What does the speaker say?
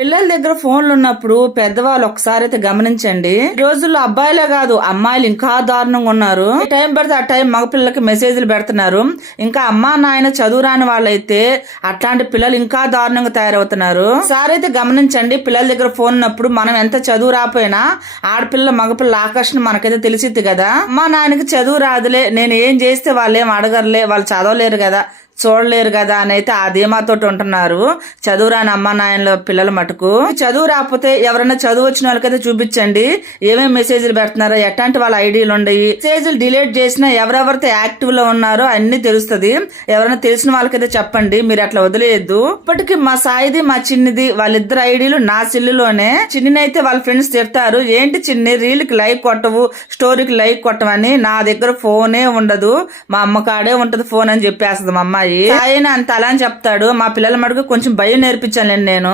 పిల్లల దగ్గర ఫోన్లు ఉన్నప్పుడు పెద్దవాళ్ళు ఒకసారి అయితే గమనించండి. ఈ రోజుల్లో అబ్బాయిలే కాదు అమ్మాయిలు ఇంకా దారుణంగా ఉన్నారు. ఏ టైం పడితే ఆ టైం మగ పిల్లలకి మెసేజ్లు పెడుతున్నారు. ఇంకా అమ్మా నాయన చదువు రాని వాళ్ళైతే అట్లాంటి పిల్లలు ఇంకా దారుణంగా తయారవుతున్నారు. ఒకసారి అయితే గమనించండి, పిల్లల దగ్గర ఫోన్ ఉన్నప్పుడు మనం ఎంత చదువు రాపోయినా ఆడపిల్ల మగపిల్ల ఆకర్షణ మనకైతే తెలిసిద్ది కదా. అమ్మా నాయనకి చదువు రాదులే, నేను ఏం చేస్తే వాళ్ళు ఏం అడగరులే, వాళ్ళు చదవలేరు కదా, చూడలేరు కదా అని అయితే ఆ ధీమాతోటి ఉంటున్నారు చదువు రాని అమ్మ నాయనల పిల్లల మటుకు. చదువు రాకపోతే ఎవరైనా చదువు వచ్చిన వాళ్ళకైతే చూపించండి ఏమేమి మెసేజ్లు పెడుతున్నారో, ఎట్లాంటి వాళ్ళ ఐడీలు ఉండయి, మెసేజ్లు డిలీట్ చేసినా ఎవరెవరితో యాక్టివ్ లో ఉన్నారో అన్ని తెలుస్తుంది. ఎవరైనా తెలిసిన వాళ్ళకైతే చెప్పండి, మీరు అట్లా వదిలేయద్దు. ఇప్పటికి మా సాయిది మా చిన్నిది వాళ్ళిద్దరు ఐడీలు నా సెల్లులోనే. చిన్నినైతే వాళ్ళ ఫ్రెండ్స్ తిడతారు, ఏంటి చిన్ని రీల్కి లైక్ కొట్టవు, స్టోరీకి లైక్ కొట్టవని. నా దగ్గర ఫోనే ఉండదు, మా అమ్మ కాడే ఉంటది ఫోన్ అని చెప్పేస్తుంది మా అమ్మాయి. సాయిని అంత అలా అని చెప్తాడు. మా పిల్లల మటుకు కొంచెం భయం నేర్పించాను నేను.